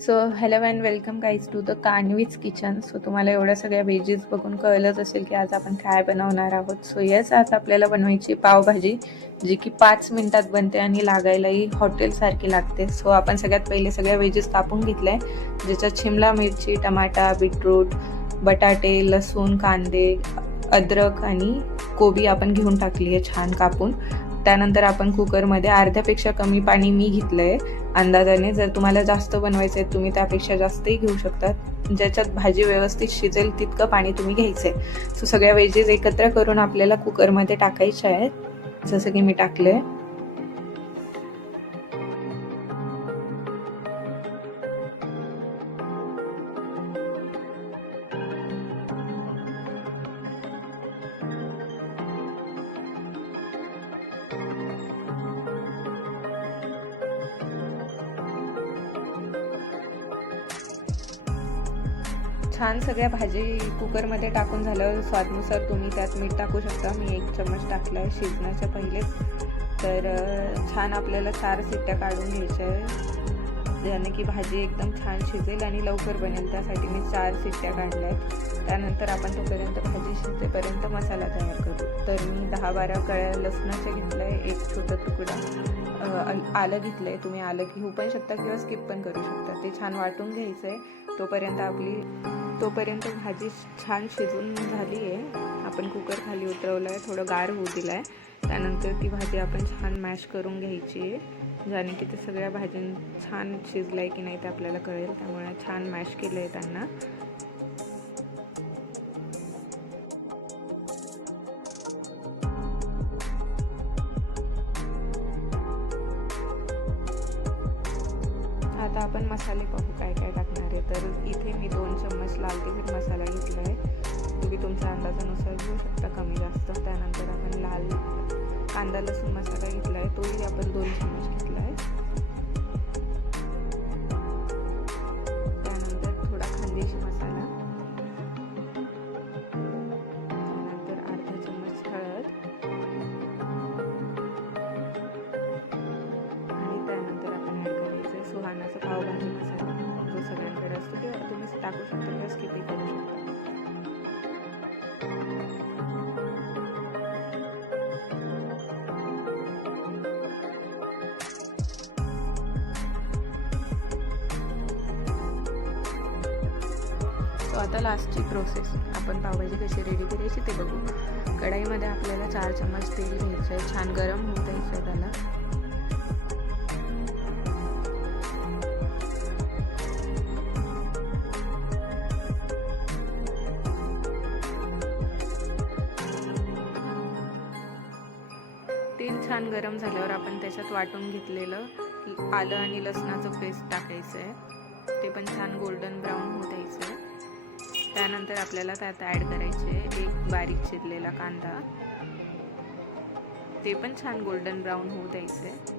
So hello and welcome guys to the Kanvi's kitchen. So तुम्हाला एवढ्या सगळ्या व्हेजीज बघून कळलंच असेल की आज आपण काय बनवणार आहोत. सो येस, आज आपल्याला बनवायची पावभाजी, जी की 5 मिनिटात बनते आणि लागायलाही हॉटेलसारखी लागते. सो आपण सगळ्यात पहिले सगळ्या व्हेजीज कापून घेतल्या, ज्याच्यात शिमला मिरची, टमाटा, बीटरूट, बटाटे, लसूण, कांदे, अद्रक आणि कोबी आपण घेऊन टाकली आहे छान कापून. त्यानंतर आपण कुकरमध्ये अर्ध्यापेक्षा कमी पाणी मी घेतलं आहे अंदाजाने. जर तुम्हाला जास्त बनवायचं आहे तुम्ही त्यापेक्षा जास्तही घेऊ शकता. ज्याच्यात भाजी व्यवस्थित शिजेल तितकं पाणी तुम्ही घ्यायचं आहे. सो सगळ्या व्हेजीज एकत्र करून आपल्याला कुकरमध्ये टाकायच्या आहेत, जसं की मी टाकलं आहे. छान सगळ्या भाजी कुकरमध्ये टाकून झाल्यावर स्वादनुसार तुम्ही त्यात मीठ टाकू शकता. मी 1 चम्मच टाकला आहे शिजण्याच्या पहिलेच. तर छान आपल्याला 4 शिट्ट्या काढून घ्यायच्या आहे, ज्याने की भाजी एकदम छान शिजेल आणि लवकर बनेल. त्यासाठी मी 4 शिट्ट्या काढल्या आहेत. त्यानंतर आपण तोपर्यंत भाजी शिजेपर्यंत मसाला तयार करू. तर मी 10-12 कळ्या लसणाच्या घेतल्या आहे, 1 छोटा तुकडा आलं घेतलं आहे. तुम्ही आलं घेऊ पण शकता किंवा स्किप पण करू शकता. ते छान वाटून घ्यायचं आहे. तोपर्यंत भाजी छान शिजून झाली आहे. आपण कुकर खाली उतरवलं आहे, थोडं गार होऊ दिलं आहे. त्यानंतर ती भाजी आपण छान मॅश करून घ्यायची आहे, ज्याने की ते सगळ्या भाज्या छान शिजलं आहे की नाही ते आपल्याला कळेल. त्यामुळे छान मॅश केलं आहे त्यांना. आता आपण मसाले पाहू काय काय टाकणार आहे. तर इथे मी 2 चम्मच लाल तिखट मसाला घेतला आहे. तुम्ही तुमच्या अंदाजानुसार घेऊ शकता, कमी जास्त. त्यानंतर आपण लाल कांदा लसूण मसाला घेतला आहे, तोही आपण 2 चम्मच घेतला आहे. त्यानंतर थोडा खानदेशी मसाला, त्यानंतर अर्धा चम्मच हळद, आणि त्यानंतर आपण ॲड करायचं सुहानाचा पावभाजी मसाला, जो सगळ्यांकडे असतो. किंवा तुम्ही टाकू शकता किंवा स्किपही करू शकता. सो आता लास्टची प्रोसेस, आपण पावभाजी कशी रेडी करायची ते बघू. कढाईमध्ये आपल्याला 4 चम्मच तेल घ्यायचं आहे, छान गरम होऊ द्यायचं आहे त्याला. तेल छान गरम झाल्यावर आपण त्याच्यात वाटून घेतलेलं आलं आणि लसणाचं पेस्ट टाकायचं आहे. ते पण छान गोल्डन ब्राऊन होऊ द्यायचं आहे. त्यानंतर आपल्याला त्यात ॲड करायचे 1 बारीक चिरलेला कांदा, ते पण छान गोल्डन ब्राऊन होऊ द्यायचं आहे.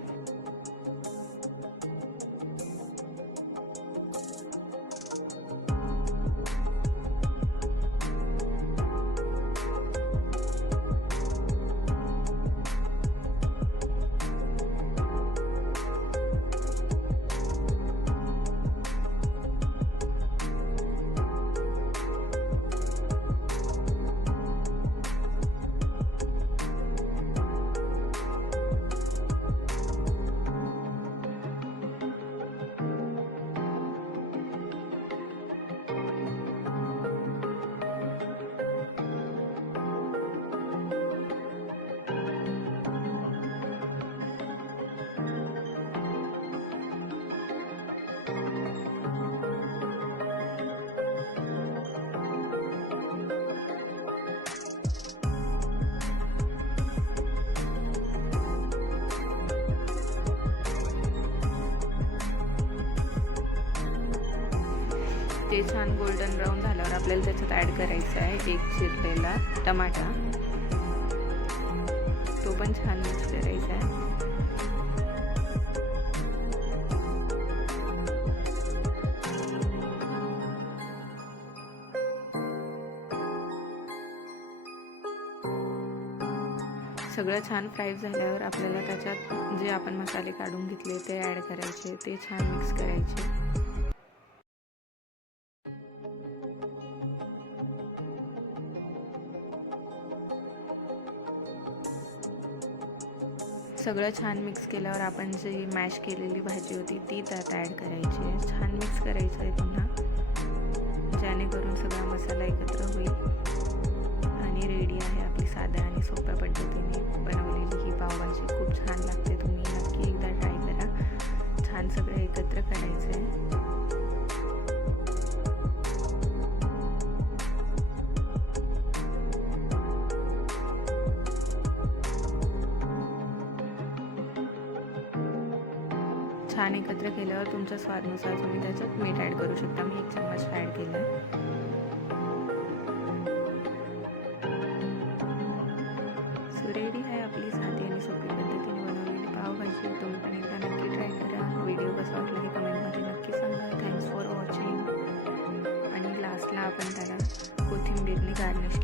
ते छान गोल्डन ब्राऊन झाल्यावर आपल्याला त्याच्यात ॲड करायचा आहे 1 चिरलेला टमाटा, तो पण छान मिक्स करायचा आहे. सगळं छान फ्राय झाल्यावर आपल्याला त्याच्यात जे आपण मसाले काढून घेतले ते ॲड करायचे, ते छान मिक्स करायचे. सगळं छान मिक्स केल्यावर आपण जी मॅश केलेली भाजी होती ती त्यात ॲड करायची आहे. छान मिक्स करायचं आहे पुन्हा, जेणेकरून सगळा मसाला एकत्र होईल. आणि रेडी आहे आपली साध्या आणि सोप्या पद्धतीने बनवलेली ही पावभाजी. खूप छान लागते, तुम्ही नक्की एकदा ट्राय करा. छान सगळं एकत्र करायचं आहे. छान एकत्र केल्यावर तुमच्या स्वादानुसार तुम्ही त्याच्यात मीठ ॲड करू शकता. मी 1 चम्मच ॲड केलं. सो रेडी आहे आपली साधी आणि सोपी पद्धतीने बनवलेली पावभाजी. तुम्ही पण एकदा नक्की ट्राय करा. व्हिडिओ कसा वाटला हे कमेंटमध्ये नक्की सांगा. Thanks for watching. आणि लास्टला आपण त्याला कोथिंबीरने गार्निश